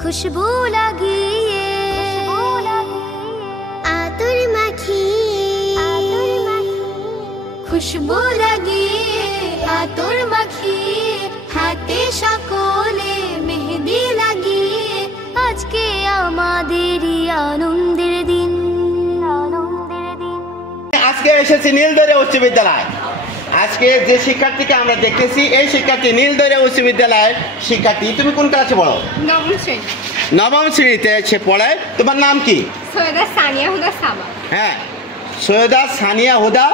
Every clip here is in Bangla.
खुशबू লাগিয়ে আতর মাখিয়ে খুশবু লাগিয়ে আতর মাখিয়ে হাতে সকলে মেহেদি লাগিয়ে আজকে আমাদেরই আনন্দের দিন। আজকে এসেছি নীলদরিয়া উচ্চ বিদ্যালয়। আজকে যে শিক্ষার্থীকে আমরা দেখতেছি এই শিক্ষার্থী নীলদরিয়া উচ্চ বিদ্যালয়ের শিক্ষার্থী। তুমি কোন ক্লাসে পড়ো? নবম শ্রেণী। নবম শ্রেণীতে সে পড়ে। তোমার নাম কি? সৈয়দা সানিয়া হুদা সাবা। হ্যাঁ, সৈয়দা সানিয়া হুদা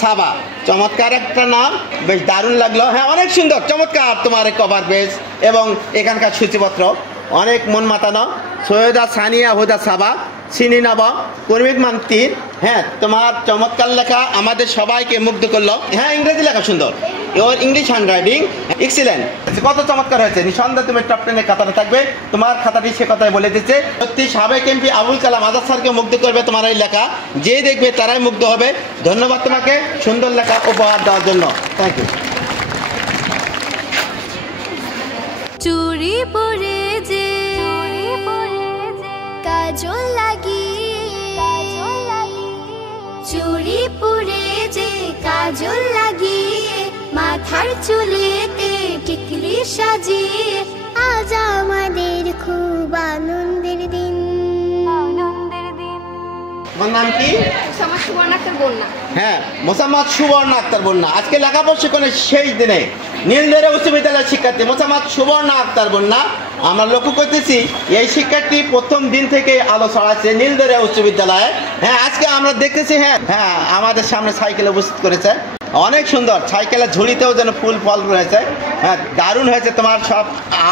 সাবা। চমৎকার একটা নাম, বেশ দারুণ লাগলো। হ্যাঁ, অনেক সুন্দর, চমৎকার তোমার কভার পেজ এবং এখানকার সূচিপত্র অনেক মন মাতানো। সৈয়দা সানিয়া হুদা সাবা, চিনি নবম, কর্মিক মান 3। হ্যাঁ, তোমার চমৎকার লেখা আমাদের সবাইকে মুগ্ধ করলো। হ্যাঁ, ইংরেজি লেখা সুন্দর, ওর ইংলিশ হ্যান্ড রাইটিং এক্সিলেন্ট। কত চমৎকার হয়েছে। নিঃসন্দেহে তুমি টপ 10 খাতাটা থাকবে। তোমার খাতাটি সে কথাই বলে দিচ্ছে। সত্যি সাবেক এমপি আবুল কালাম আজাদ স্যারকে মুগ্ধ করবে তোমার এই লেখা। যে দেখবে তারাই মুগ্ধ হবে। ধন্যবাদ তোমাকে সুন্দর লেখা উপহার দেওয়ার জন্য। Thank you. চুড়ি পরে যে কাজল লাগিয়ে চুড়ি পরে যে কাজল লাগিয়ে মাথার চুলেতে টিকলি সাজিয়ে আজ আমাদের খুব আনন্দের দিন। তোমার নাম কি? মোসাম্মদ সুবর্ণ আক্তার বন্যা। হ্যাঁ, মোসাম্মদ সুবর্ণ আক্তার বন্যা। আজকে লেখাপড়া শিক্ষণের শেষ দিনে নীলদরিয়া উচ্চ বিদ্যালয়ের শিক্ষার্থী মোসাম্মদ সুবর্ণ আক্তার বন্যা। আমরা লক্ষ্য করতেছি এই শিক্ষার্থী প্রথম দিন থেকে আলো ছড়াচ্ছে নীলদরিয়া উচ্চ বিদ্যালয়ে। হ্যাঁ, আজকে আমরা দেখতেছি হ্যাঁ আমাদের সামনে সাইকেল উপস্থিত করেছে। অনেক সুন্দর, সাইকেলের ঝুড়িতেও যেন ফুল ফল রয়েছে। হ্যাঁ, দারুণ হয়েছে তোমার সব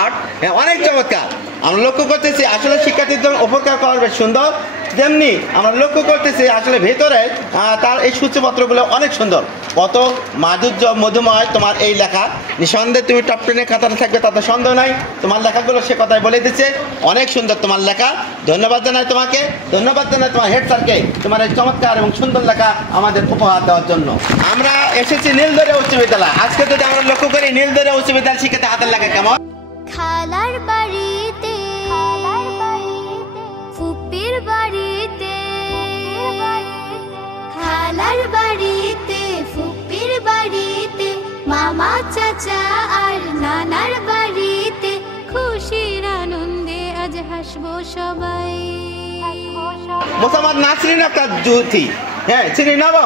আর্ট। হ্যাঁ, অনেক চমৎকার। আমরা লক্ষ্য করতেছি আসলে শিক্ষার্থীদের উপকার করার বেশ সুন্দর। তেমনি আমরা লক্ষ্য করতেছি আসলে ভেতরে তার এই সূচিপত্রগুলো অনেক সুন্দর। কত মাধুর্য মধুময় তোমার এই লেখা। নিঃসন্দেহে তুমি টপ 10 খাতাটা থাকবে তাতে সন্দেহ নাই। তোমার লেখাগুলো সে কথাই বলে দিচ্ছে। অনেক সুন্দর তোমার লেখা। ধন্যবাদ জানাই তোমাকে। ধন্যবাদ জানাই তোমার হেড স্যারকে তোমার এই চমৎকার এবং সুন্দর লেখা আমাদের উপহার দেওয়ার জন্য। আমরা এসেছি নীলদরিয়া উচ্চ বিদ্যালয়। আজকে যদি আমরা লক্ষ্য করি নীলদরিয়া উচ্চ বিদ্যালয় শিক্ষার্থী হাতের লেখা কেমন? খালার বাড়িতে ফুপির বাড়িতে খালার বাড়িতে ফুপির বাড়িতে মামা চাচা আর নানার বাড়িতে খুশির আনন্দে আজ হাসবো সবাই। মোসাম্মদ নাসরিন আক্তার জ্যোতি। হ্যাঁ, চিনি নেব।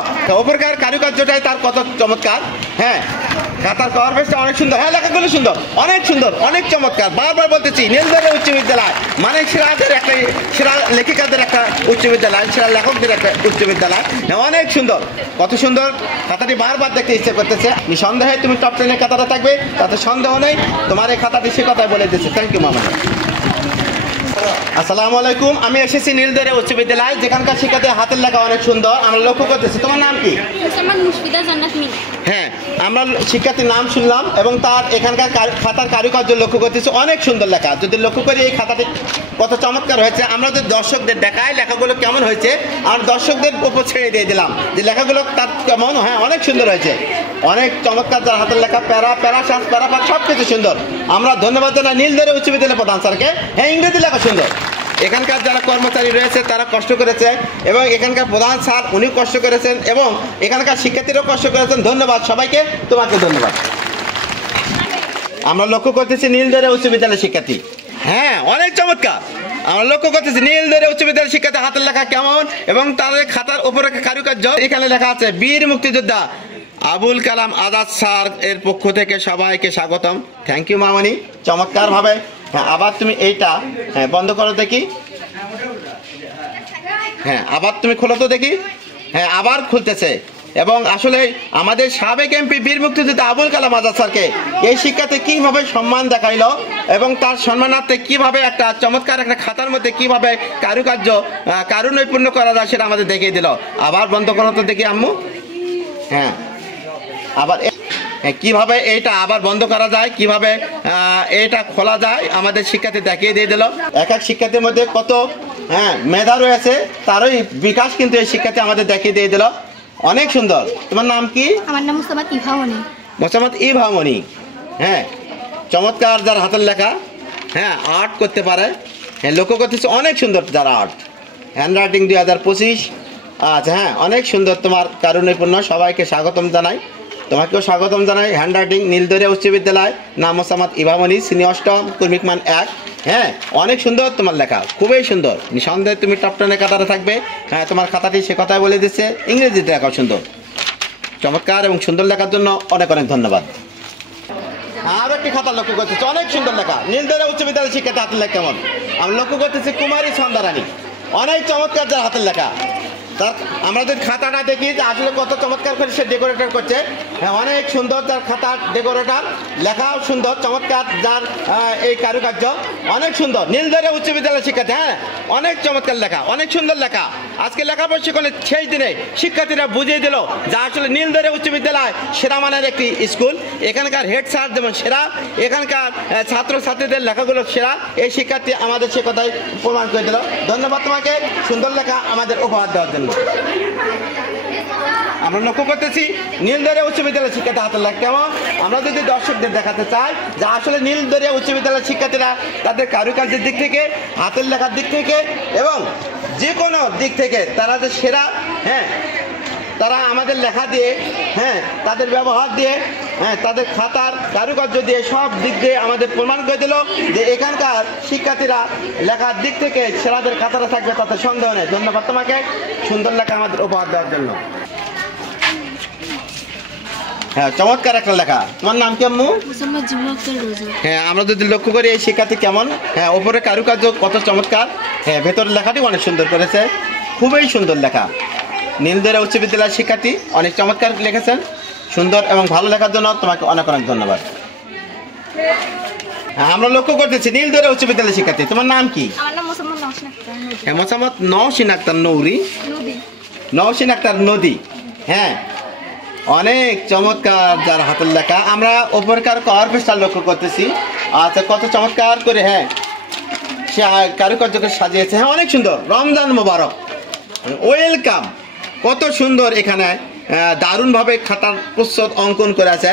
উপরকার কারুকার্যটাই তার কত চমৎকার। হ্যাঁ, খাতার কভার পেজটা অনেক সুন্দর। হ্যাঁ, লেখাগুলো সুন্দর, অনেক সুন্দর, অনেক চমৎকার। বারবার বলতেছি নীলদরিয়া উচ্চ বিদ্যালয় মানে সেরা লেখিকাদের একটা উচ্চ বিদ্যালয়, সেরা লেখকদের একটা উচ্চ বিদ্যালয়। হ্যাঁ, অনেক সুন্দর, কত সুন্দর। খাতাটি বারবার দেখতে ইচ্ছে করতেছে। নিঃসন্দেহে তুমি টপ 10 খাতাটা থাকবে তাতে সন্দেহ নেই। তোমার এই খাতাটি সে কথাই বলে দিচ্ছে। থ্যাংক ইউ মামা। আসসালামু আলাইকুম। আমি এসেছি নীলদরিয়া উচ্চ বিদ্যালয়, যেখানকার শিক্ষার্থীর হাতের লেখা অনেক সুন্দর। আমরা লক্ষ্য করতেছি। তোমার নাম কি? মোসাম্মদ মুশফিদা জান্নাত মিনা। হ্যাঁ, আমরা শিক্ষার্থীর নাম শুনলাম এবং তার এখানকার খাতার কারুকার্য লক্ষ্য করতেছি। অনেক সুন্দর লেখা। যদি লক্ষ্য করি এই খাতাটি কত চমৎকার হয়েছে। আমরা যদি দর্শকদের দেখাই লেখাগুলো কেমন হয়েছে, আমরা দর্শকদের উপর ছেড়ে দিয়ে দিলাম যে লেখাগুলো তার কেমন। হ্যাঁ, অনেক সুন্দর হয়েছে, অনেক চমৎকার। যার হাতের লেখা প্যারাসাস প্যারাপাত সব কিছু সুন্দর। আমরা ধন্যবাদ জানাই নীলদরিয়া উচ্চ বিদ্যালয় প্রধান স্যারকে। হ্যাঁ, ইংরেজি লেখা সুন্দর। এখানকার যারা কর্মচারী রয়েছে তারা কষ্ট করেছে এবং এখানকার প্রধান স্যার উনিও কষ্ট করেছেন এবং এখানকার শিক্ষার্থীরাও কষ্ট করেছেন। ধন্যবাদ সবাইকে, তোমাকে ধন্যবাদ। আমরা লক্ষ্য করতেছি নীলদরিয়া উচ্চ বিদ্যালয়ের শিক্ষার্থী। হ্যাঁ, অনেক চমৎকার। আমরা লক্ষ্য করতেছি নীলদরিয়া উচ্চ বিদ্যালয়ের শিক্ষার্থী হাতের লেখা কেমন এবং তাদের খাতার উপরে কারুকার্য। এখানে লেখা আছে বীর মুক্তিযোদ্ধা আবুল কালাম আজাদ স্যার এর পক্ষ থেকে সবাইকে স্বাগতম। থ্যাংক ইউ মামনি, চমৎকার ভাবে। হ্যাঁ, আবার তুমি এইটা বন্ধ করো দেখি। হ্যাঁ, আবার তুমি খোলো তো দেখি। হ্যাঁ, আবার খুলতেছে। এবং আসলে আমাদের সাবেক এমপি বীর মুক্তিযোদ্ধা আবুল কালাম আজাদ স্যারকে এই শিক্ষাতে কিভাবে সম্মান দেখাইলো এবং তার সম্মানার্থে কিভাবে একটা চমৎকার একটা খাতার মধ্যে কিভাবে কারু নৈপুণ্য করা যায় সেটা আমাদের দেখিয়ে দিল। আবার বন্ধ করো তো দেখি আম্মু। হ্যাঁ, আবার কিভাবে এইটা আবার বন্ধ করা যায়, কিভাবে এটা খোলা যায় আমাদের শিক্ষার্থী দেখিয়ে দিয়ে দিল। এক এক শিক্ষার্থীর মধ্যে কত মেধা রয়েছে তারই বিকাশ কিন্তু এই শিক্ষার্থী আমাদের দেখিয়ে দিয়ে দিল। অনেক সুন্দর। তোমার নাম কি? আমার নাম মোসাম্মদ ইভামনি। মোসাম্মদ ইভামনি। হ্যাঁ, চমৎকার যার হাতের লেখা। হ্যাঁ আর্ট করতে পারে। হ্যাঁ লক্ষ্য করতেছি অনেক সুন্দর যারা আর্ট। হ্যান্ডরাইটিং 2025। আচ্ছা হ্যাঁ অনেক সুন্দর, তোমার কারুণ্যপূর্ণ। সবাইকে স্বাগতম জানাই, তোমাকেও স্বাগতম জানাই। হ্যান্ডরাইটিং নীলদরিয়া উচ্চ বিদ্যালয়, নাম মোসাম্মদ ইভামনি, শ্রেণী 8ম, কর্মিকমান 1। হ্যাঁ অনেক সুন্দর তোমার লেখা, খুবই সুন্দর। নিঃসন্দেহে তুমি টপ 10-এ কাতারে থাকবে। হ্যাঁ তোমার খাতাটি সে কথাই বলে দিচ্ছে। ইংরেজিতে লেখাও সুন্দর, চমৎকার এবং সুন্দর লেখার জন্য অনেক অনেক ধন্যবাদ। আরও একটি খাতা লক্ষ্য করতেছি, অনেক সুন্দর লেখা। নীলদরিয়া উচ্চ বিদ্যালয়ের শিক্ষার্থী হাতের লেখা কেমন? আমি লক্ষ্য করতেছি কুমারী সন্ধ্যারানী, অনেক চমৎকার যার হাতের লেখা। তার আমরা যদি খাতাটা দেখি যে আসলে কত চমৎকার করে সে ডেকোরেটর করছে। হ্যাঁ অনেক সুন্দর তার খাতার ডেকোরেটর, লেখাও সুন্দর, চমৎকার যার এই কারুকার্য অনেক সুন্দর। নীলদরিয়া উচ্চ বিদ্যালয়ের শিক্ষার্থী, হ্যাঁ অনেক চমৎকার লেখা, অনেক সুন্দর লেখা। আজকে লেখা প্রশিক্ষণের সেই দিনে শিক্ষার্থীরা বুঝিয়ে দিল যে আসলে নীলদরিয়া উচ্চ বিদ্যালয় সেরা মানের একটি স্কুল। এখানকার হেড স্যার যেমন সেরা, এখানকার ছাত্রছাত্রীদের লেখাগুলো সেরা। এই শিক্ষার্থী আমাদের সে কথাই প্রমাণ করে দিল। ধন্যবাদ তোমাকে সুন্দর লেখা আমাদের উপহার দেওয়ার জন্য। আমরা লক্ষ্য করতেছি নীলদরিয়া উচ্চ বিদ্যালয়ের শিক্ষার্থী হাতের লেখা কেমন। আমরা যদি দর্শকদের দেখাতে চাই যে আসলে নীলদরিয়া উচ্চ বিদ্যালয়ের শিক্ষার্থীরা তাদের কারুকার্যের দিক থেকে, হাতের লেখার দিক থেকে এবং যে কোনো দিক থেকে তারা যে সেরা। হ্যাঁ তারা আমাদের লেখা দিয়ে, হ্যাঁ তাদের ব্যবহার দিয়ে, হ্যাঁ তাদের খাতার কারুকার্য দিয়ে, সব দিক দিয়ে আমাদের প্রমাণ করে দিল যে এখানকার শিক্ষার্থীরা লেখার দিক থেকে সেরাদের খাতাটা থাকবে, তাতে সন্দেহ নেই। ধন্যবাদ তোমাকে সুন্দর লেখা আমাদের উপহার দেওয়ার জন্য। হ্যাঁ চমৎকার একটা লেখা। তোমার নাম কি আম্মু? হ্যাঁ আমরা যদি লক্ষ্য করি এই শিক্ষার্থী কেমন। হ্যাঁ ওপরে কারুকার্য কত চমৎকার। হ্যাঁ ভেতরের লেখাটি অনেক সুন্দর করেছে, খুবই সুন্দর লেখা। নীলদরিয়া উচ্চ বিদ্যালয়ের শিক্ষার্থী অনেক চমৎকার লিখেছেন। সুন্দর এবং ভালো লেখার জন্য তোমাকে অনেক অনেক ধন্যবাদ। হ্যাঁ আমরা লক্ষ্য করতেছি নীলদরিয়া উচ্চ বিদ্যালয়ের শিক্ষার্থী, তোমার নাম কি? আমার নাম মোসাম্মদ নওশিন আক্তার নদী। হ্যাঁ মোসাম্মদ নওশিন আক্তার নৌরি, নদী নওশিন আক্তার নদী। হ্যাঁ অনেক চমৎকার যার হাতের লেখা। আমরা ওপরকার কভার পেজটা লক্ষ্য করতেছি। আচ্ছা কত চমৎকার করে হ্যাঁ সে কারুকার্যকে সাজিয়েছে। হ্যাঁ অনেক সুন্দর। রমজান মোবারক, ওয়েলকাম, কত সুন্দর। এখানে দারুণভাবে খাতার প্রস্তুত অঙ্কন করে আছে।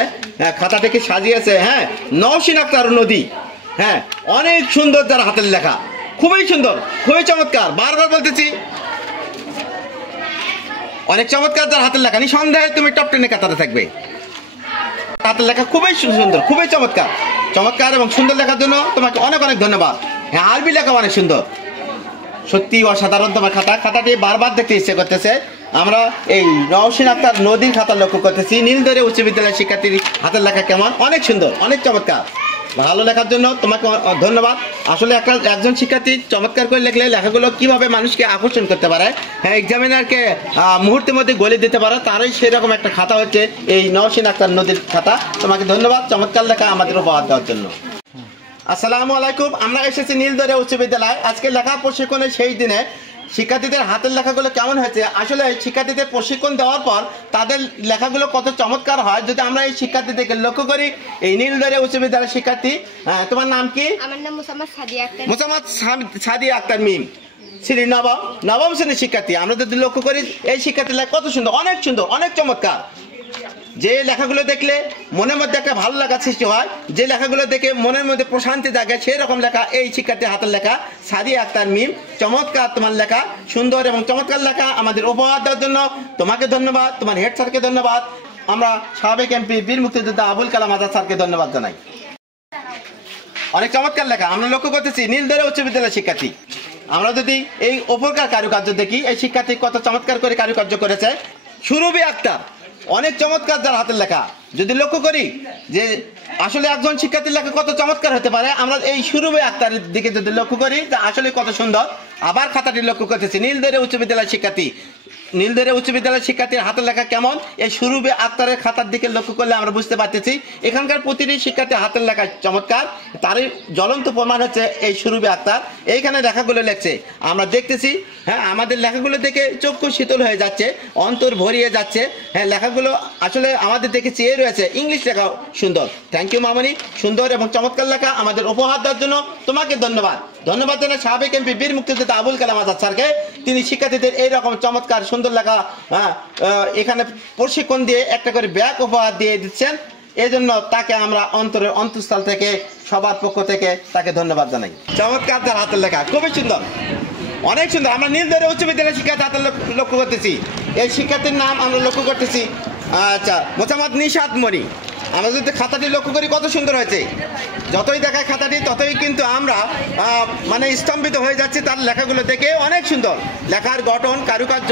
খাতাটাকে সাজিয়েছে। হ্যাঁ নওশিন আক্তার নদী। হ্যাঁ অনেক সুন্দর যার হাতের লেখা, খুবই সুন্দর, খুবই চমৎকার। বারবার বলতেছি অনেক চমৎকার যার হাতের লেখা। নিঃসন্দেহে তুমি টপ 10-এ কাতারে থাকবে। হাতের লেখা খুবই সুন্দর, খুবই চমৎকার, চমৎকার এবং সুন্দর লেখার জন্য তোমাকে অনেক অনেক ধন্যবাদ। হ্যাঁ আরবি লেখা অনেক সুন্দর, সত্যি অসাধারণ তোমার খাতা। খাতাটি বারবার দেখতে ইচ্ছে করতেছে। আমরা এই নওশিন আক্তার নদীর খাতা লক্ষ্য করতেছি। নীলদরিয়া উচ্চ বিদ্যালয়ের শিক্ষার্থীর হাতের লেখা কেমন, অনেক সুন্দর, অনেক চমৎকার। ভালো লেখার জন্য তোমাকে ধন্যবাদ। আসলে একজন শিক্ষার্থী চমৎকার করে লিখলে লেখাগুলো কিভাবে মানুষকে আকর্ষণ করতে পারে, হ্যাঁ এক্সামিনারকে মুহূর্তের মধ্যে গলে দিতে পারে, তারই সেরকম একটা খাতা হচ্ছে এই নওশিন আক্তার নদীর খাতা। তোমাকে ধন্যবাদ চমৎকার লেখা আমাদের উপহার দেওয়ার জন্য। আসসালামু আলাইকুম। আমরা এসেছি নীলদরিয়া উচ্চ বিদ্যালয়। আজকে লেখা প্রশিক্ষণের সেই দিনে শিক্ষার্থীদের হাতের লেখাগুলো কেমন হয়েছে। আসলে শিক্ষার্থীদের প্রশিক্ষণ দেওয়ার পর তাদের লেখাগুলো কত চমৎকার হয় যদি আমরা এই শিক্ষার্থীদেরকে লক্ষ্য করি। এই নীলদরিয়া উচ্চ বিদ্যালয়ের শিক্ষার্থী, তোমার নাম কি? আমার নাম মোসাম্মদ সাদিয়া আক্তার। মোসাম্মদ সাদিয়া আক্তার মিম, শ্রেণী নবম শ্রেণীর শিক্ষার্থী। আমরা যদি লক্ষ্য করি এই শিক্ষার্থীর লেখা কত সুন্দর, অনেক সুন্দর, অনেক চমৎকার। যে লেখাগুলো দেখলে মনের মধ্যে একটা ভালো লাগা সৃষ্টি হয়, যে লেখাগুলো দেখে মনের মধ্যে প্রশান্তি জাগে, সেই রকম লেখা এই শিক্ষার্থীর হাতের লেখা। সাদিয়া আক্তার মিম, চমৎকার তোমার লেখা, সুন্দর এবং চমৎকার লেখা আমাদের উপহার দেওয়ার জন্য তোমাকে ধন্যবাদ। তোমার হেড স্যারকে ধন্যবাদ। আমরা সাবেক এমপি বীর মুক্তিযোদ্ধা আবুল কালাম আজাদ স্যারকে ধন্যবাদ জানাই। অনেক চমৎকার লেখা আমরা লক্ষ্য করতেছি নীলদরিয়া উচ্চ বিদ্যালয়ের শিক্ষার্থী। আমরা যদি এই ওপরকার কারুকার্য দেখি, এই শিক্ষার্থী কত চমৎকার করে কারুকার্য করেছে। সুরভি আক্তার, অনেক চমৎকার যার হাতের লেখা। যদি লক্ষ্য করি যে আসলে একজন শিক্ষার্থীর লেখা কত চমৎকার হতে পারে, আমরা এই সুরভি আক্তারের দিকে যদি লক্ষ্য করি তা আসলে কত সুন্দর। আবার খাতাটি লক্ষ্য করতেছি নীলদরিয়া উচ্চ বিদ্যালয়ের শিক্ষার্থী। নীলদরিয়া উচ্চ বিদ্যালয়ের শিক্ষার্থীর হাতের লেখা কেমন, এই সুরভি আক্তারের খাতার দিকে লক্ষ্য করলে আমরা বুঝতে পারতেছি এখানকার প্রতিটি শিক্ষার্থীর হাতের লেখা চমৎকার। তারই জ্বলন্ত প্রমাণ হচ্ছে এই সুরভি আক্তার। এইখানে লেখাগুলো লেখছে আমরা দেখতেছি। হ্যাঁ আমাদের লেখাগুলো দেখে চক্ষু শীতল হয়ে যাচ্ছে, অন্তর ভরিয়ে যাচ্ছে। হ্যাঁ লেখাগুলো আসলে আমাদের দেখে চেয়ে রয়েছে। ইংলিশ লেখাও সুন্দর। থ্যাংক ইউ মামনি, সুন্দর এবং চমৎকার লেখা আমাদের উপহার দেওয়ার জন্য তোমাকে ধন্যবাদ। ধন্যবাদ জানাই সাবেক এমপি বীর মুক্তিযোদ্ধা আবুল কালাম আজাদ স্যারকে। তিনি শিক্ষার্থীদের এইরকম চমৎকার সুন্দর লেখা এখানে প্রশিক্ষণ দিয়ে একটা করে ব্যাগ উপহার দিয়ে দিচ্ছেন। এই জন্য তাকে আমরা অন্তরের অন্তঃস্থল থেকে সবার পক্ষ থেকে তাকে ধন্যবাদ জানাই। চমৎকার তার হাতের লেখা, খুবই সুন্দর, অনেক সুন্দর। আমরা নীলদরে উচ্চ বিদ্যালয়ের শিক্ষার্থী হাতের লক্ষ্য করতেছি। এই শিক্ষার্থীর নাম আমরা লক্ষ্য করতেছি আচ্ছা মোসাম্মদ নিশাত মণি। আমরা যদি খাতাটি লক্ষ্য করি কত সুন্দর হয়েছে, যতই দেখায় খাতাটি ততই কিন্তু আমরা মানে স্তম্ভিত হয়ে যাচ্ছি তার লেখাগুলো দেখে। অনেক সুন্দর লেখার গঠন, কারুকার্য,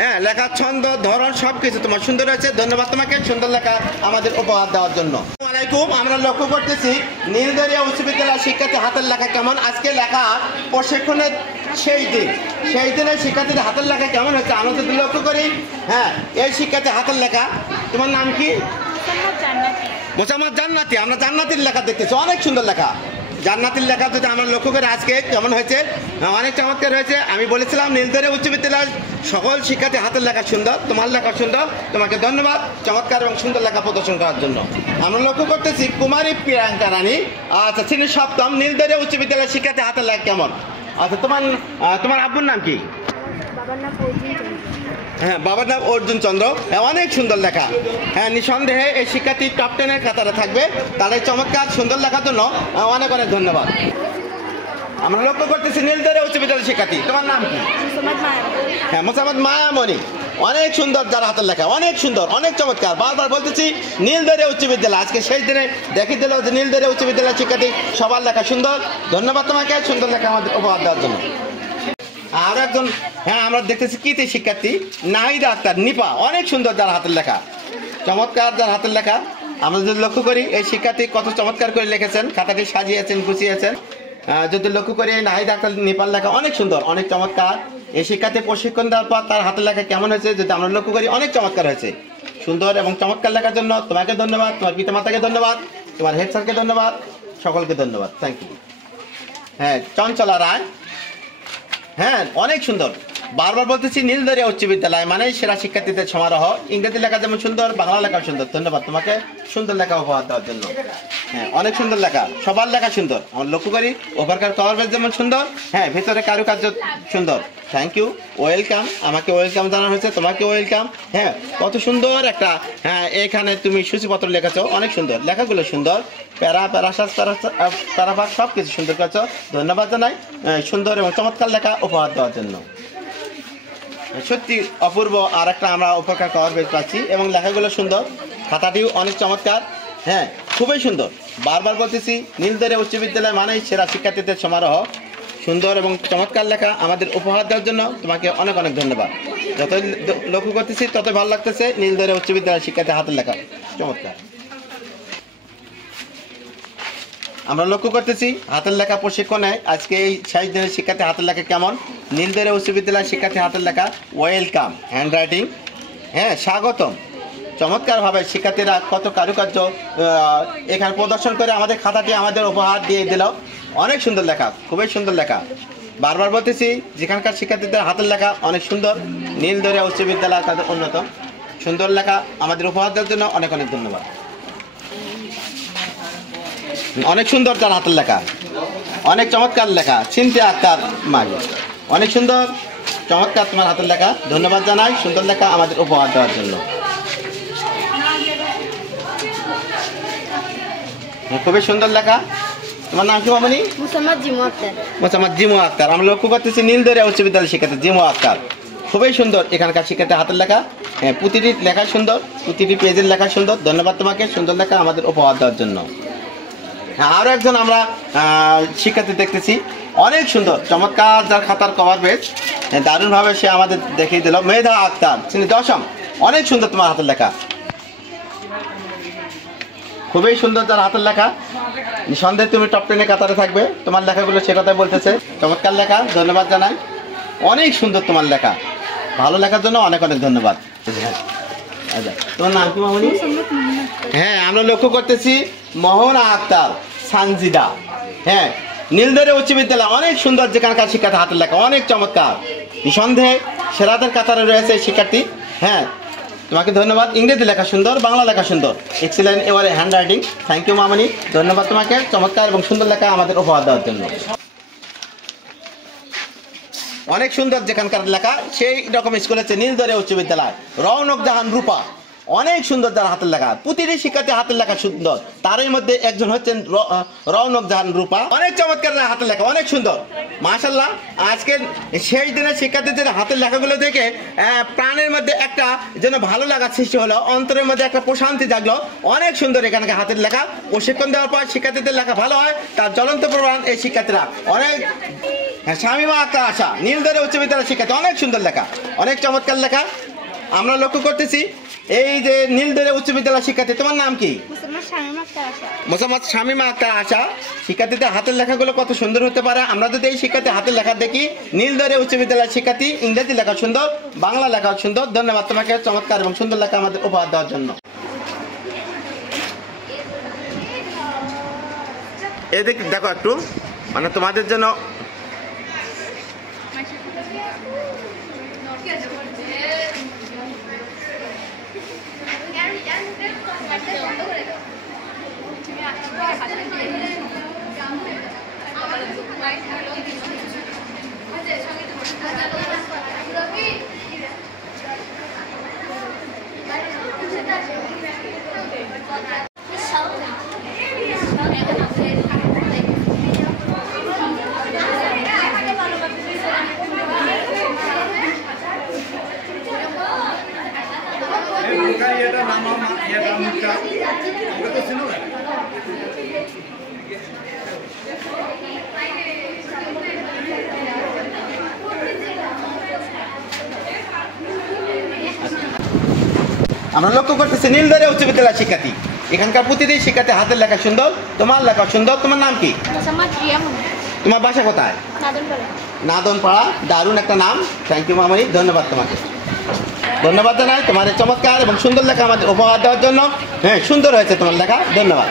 হ্যাঁ লেখার ছন্দ, ধরন সব কিছু তোমার সুন্দর হয়েছে। ধন্যবাদ তোমাকে সুন্দর লেখা আমাদের উপহার দেওয়ার জন্য। আসসালামু আলাইকুম। আমরা লক্ষ্য করতেছি নীলদরিয়া উচ্চ বিদ্যালয়ের শিক্ষার্থী হাতের লেখা কেমন। আজকে লেখা প্রশিক্ষণের সেই দিনের শিক্ষার্থীদের হাতের লেখা কেমন হচ্ছে আমরা যদি লক্ষ্য করি। হ্যাঁ, এই শিক্ষার্থী হাতের লেখা, তোমার নাম কি? মোসাম্মদ জান্নাতি। আমরা জান্নাতির লেখা দেখতেছি, অনেক সুন্দর লেখা। জান্নাতির লেখা যদি আমরা লক্ষ্য করি আজকে কেমন হয়েছে, অনেক চমৎকার হয়েছে। আমি বলেছিলাম নীলদরিয়া উচ্চ বিদ্যালয়ের সকল শিক্ষার্থী হাতের লেখা সুন্দর, তোমার লেখা সুন্দর। তোমাকে ধন্যবাদ চমৎকার এবং সুন্দর লেখা প্রদর্শন করার জন্য। আমরা লক্ষ্য করতেছি কুমারী প্রিয়াঙ্কা রানী, আচ্ছা শ্রেণী সপ্তম, নীলদরিয়া উচ্চ বিদ্যালয়ের শিক্ষার্থী হাতের লেখা কেমন। আচ্ছা তোমার আব্বুর নাম কি? হ্যাঁ, বাবার নাম অর্জুন চন্দ্র। হ্যাঁ, অনেক সুন্দর লেখা। হ্যাঁ, নিঃসন্দেহে এই শিক্ষার্থী টপ 10-এর কাতারে থাকবে। তার এই চমৎকার সুন্দর লেখার জন্য অনেক অনেক ধন্যবাদ। আমরা লক্ষ্য করতেছি নীলদরিয়া উচ্চ বিদ্যালয়ের শিক্ষার্থী, তোমার নাম কি? হ্যাঁ, মোসাম্মদ মায়ামণি। অনেক সুন্দর যার হাতের লেখা, অনেক সুন্দর, অনেক চমৎকার। বারবার বলতেছি নীলদরিয়া উচ্চ বিদ্যালয় আজকে সেই দিনে দেখিয়ে দিল যে নীলদরিয়া উচ্চ বিদ্যালয়ের শিক্ষার্থী সবার লেখা সুন্দর। ধন্যবাদ তোমাকে সুন্দর লেখা আমাদের উপহার দেওয়ার জন্য। আর একজন, হ্যাঁ আমরা দেখতেছি কৃতি শিক্ষার্থী নাহিদা আক্তার নিপা, অনেক সুন্দর যার হাতের লেখা, চমৎকার যার হাতের লেখা। আমরা যদি লক্ষ্য করি এই শিক্ষার্থী কত চমৎকার করে লিখেছেন, খাতাটি সাজিয়েছেন, গুছিয়েছেন। যদি লক্ষ্য করি নাহিদা আক্তার নিপার লেখা অনেক সুন্দর, অনেক চমৎকার। এই শিক্ষার্থী প্রশিক্ষণ দেওয়ার পর তার হাতের লেখা কেমন হয়েছে যদি আমরা লক্ষ্য করি, অনেক চমৎকার হয়েছে। সুন্দর এবং চমৎকার লেখার জন্য তোমাকে ধন্যবাদ, তোমার পিতামাতাকে ধন্যবাদ, তোমার হেড স্যারকে ধন্যবাদ, সকলকে ধন্যবাদ। Thank you. হ্যাঁ, চঞ্চলা রায়, হ্যাঁ অনেক সুন্দর। বারবার বলতেছি নীলদরিয়া উচ্চ বিদ্যালয় মানে সেরা শিক্ষার্থীদের সমারোহ। ইংরেজি লেখা যেমন সুন্দর, বাংলা লেখা সুন্দর। ধন্যবাদ তোমাকে সুন্দর লেখা উপহার দেওয়ার জন্য। হ্যাঁ, অনেক সুন্দর লেখা, সবার লেখা সুন্দর। আমরা লক্ষ্য করি ওভারকার কভার পেজ যেমন সুন্দর, হ্যাঁ ভেতরে কারুকার্য সুন্দর। Thank you, welcome. আমাকে ওয়েলকাম জানানো হয়েছে, তোমাকে ওয়েলকাম। হ্যাঁ, কত সুন্দর একটা, হ্যাঁ এখানে তুমি সূচিপত্র লিখেছো, অনেক সুন্দর লেখাগুলো সুন্দর। প্যারাভাগ সব কিছু সুন্দর করেছো। ধন্যবাদ জানাই সুন্দর এবং চমৎকার লেখা উপহার দেওয়ার জন্য। সত্যি অপূর্ব আর একটা আমরা উপকার কভার পেজ পাচ্ছি এবং লেখাগুলো সুন্দর, খাতাটিও অনেক চমৎকার। হ্যাঁ, খুবই সুন্দর। বারবার বলতেছি নীলদরিয়া উচ্চ বিদ্যালয় মানেই সেরা শিক্ষার্থীদের সমারোহ। সুন্দর এবং চমৎকার লেখা আমাদের উপহার দেওয়ার জন্য তোমাকে অনেক অনেক ধন্যবাদ। যতই লক্ষ্য করতেছি ততই ভালো লাগতেছে নীলদরিয়া উচ্চ বিদ্যালয়ের শিক্ষার্থী হাতের লেখা চমৎকার। আমরা লক্ষ্য করতেছি হাতের লেখা প্রশিক্ষণে আজকে এই 6 দিনের শিক্ষার্থী হাতের লেখা কেমন। নীলদরিয়া উচ্চ বিদ্যালয়ের শিক্ষার্থী হাতের লেখা ওয়েলকাম, হ্যান্ড রাইটিং, হ্যাঁ স্বাগতম। চমৎকারভাবে শিক্ষার্থীরা কত কারুকার্য এখানে প্রদর্শন করে আমাদের খাতাটি আমাদের উপহার দিয়ে দিল। অনেক সুন্দর লেখা, খুবই সুন্দর লেখা। বারবার বলতেছি যেখানকার শিক্ষার্থীদের হাতের লেখা অনেক সুন্দর। নীলদরিয়া উচ্চ বিদ্যালয় তাদের অন্যতম। সুন্দর লেখা আমাদের উপহার দেওয়ার জন্য অনেক অনেক ধন্যবাদ। অনেক সুন্দর তার হাতের লেখা, অনেক চমৎকার লেখা। চিন্তা আক্তার মাই, অনেক সুন্দর চমৎকার তোমার হাতের লেখা। ধন্যবাদ জানাই সুন্দর লেখা আমাদের উপহার দেওয়ার জন্য। খুবই সুন্দর লেখা। তোমার নাম কি মামনি? মোসাম্মদ জিমু আক্তার। আমরা লক্ষ্য করতেছি নীলদরিয়া উচ্চ বিদ্যালয়ের শিক্ষার্থী জিমু আক্তার, খুবই সুন্দর এখানকার শিক্ষার্থী হাতের লেখা। হ্যাঁ, প্রতিটি লেখা সুন্দর, প্রতিটি পেজের লেখা সুন্দর। ধন্যবাদ তোমাকে সুন্দর লেখা আমাদের উপহার দেওয়ার জন্য। হ্যাঁ, আরও একজন আমরা শিক্ষার্থী দেখতেছি অনেক সুন্দর চমৎকার যার খাতার কভার পেজ দারুণভাবে সে আমাদের দেখিয়ে দিল। মেধা আক্তার, তিনি 10ম। অনেক সুন্দর তোমার হাতের লেখা, খুবই সুন্দর তার হাতের লেখা। নিঃসন্দেহে তুমি টপ 10-এর কাতারে থাকবে। তোমার লেখাগুলো সে কথাই বলতেছে, চমৎকার লেখা। ধন্যবাদ জানাই, অনেক সুন্দর তোমার লেখা। ভালো লেখার জন্য অনেক অনেক ধন্যবাদ। আচ্ছা, তোমার নাম কি মামনি? হ্যাঁ, আমরা লক্ষ্য করতেছি মোহনা আক্তার সানজিদা। হ্যাঁ, নীলদরিয়া উচ্চ বিদ্যালয় অনেক সুন্দর যেখানকার শিক্ষার্থী হাতের লেখা অনেক চমৎকার। নিঃসন্দেহে সেরাদের কাতারে রয়েছে এই শিক্ষার্থী। হ্যাঁ, তোমাকে ধন্যবাদ। ইংরেজি লেখা সুন্দর, বাংলা লেখা সুন্দর, এক্সিলেন্ট এবারে হ্যান্ড রাইটিং। থ্যাংক ইউ মামনি, ধন্যবাদ তোমাকে চমৎকার এবং সুন্দর লেখা আমাদের উপহার দেওয়ার জন্য। অনেক সুন্দর যেখানকার লেখা সেই রকম স্কুল হচ্ছে নীলদরিয়া উচ্চ বিদ্যালয়। রৌনক জাহান রূপা, অনেক সুন্দর যারা হাতের লেখা, প্রতিটি শিক্ষার্থী হাতের লেখা সুন্দর। তারই মধ্যে একজন হচ্ছেন রৌনক জাহান রূপা, অনেক চমৎকার হাতের লেখা, অনেক সুন্দর মাশাআল্লাহ। আজকে শেষ দিনের শিক্ষার্থীদের হাতের লেখাগুলো দেখে প্রাণের মধ্যে একটা যেন ভালো লাগার সৃষ্টি হলো, অন্তরের মধ্যে একটা প্রশান্তি জাগলো। অনেক সুন্দর এখানকার হাতের লেখা। প্রশিক্ষণ দেওয়ার পর শিক্ষার্থীদের লেখা ভালো হয়, তার জ্বলন্ত প্রমাণ এই শিক্ষার্থীরা। অনেক শামিমা আক্তার আশা, নীলদরে উচ্চ বিদ্যালয়ের শিক্ষার্থী, অনেক সুন্দর লেখা, অনেক চমৎকার লেখা। আমরা লক্ষ্য করতেছি এই যে নীলদরে উচ্চ বিদ্যালয়ের শিক্ষার্থী, তোমার নাম কি? মোসাম্মদ শামিমা আক্তার আশা। শিক্ষার্থীদের হাতের লেখাগুলো কত সুন্দর হতে পারে। আমরা যদি এই শিক্ষার্থী হাতের লেখা দেখি, নীলদরে উচ্চ বিদ্যালয়ের শিক্ষার্থী, ইংরেজি লেখা সুন্দর, বাংলা লেখা সুন্দর। ধন্যবাদ তোমাকে চমৎকার এবং সুন্দর লেখা আমাদের উপহার দেওয়ার জন্য। এদিকে দেখো একটু, মানে তোমাদের জন্য আমরা লক্ষ্য করতেছি নীলদরে উচ্চ বিদ্যালয়ের শিক্ষার্থী, এখানকার প্রতিটি শিক্ষার্থী হাতের লেখা সুন্দর, তোমার লেখা সুন্দর। তোমার নাম কি? তোমার বাসা কোথায়? নাদনপাড়া। দারুণ একটা নাম, থ্যাংক ইউ মামনি, ধন্যবাদ তোমাকে। ধন্যবাদ জানাই তোমার চমৎকার এবং সুন্দর লেখা আমাদের উপহার দেওয়ার জন্য। হ্যাঁ, সুন্দর হয়েছে তোমার লেখা, ধন্যবাদ।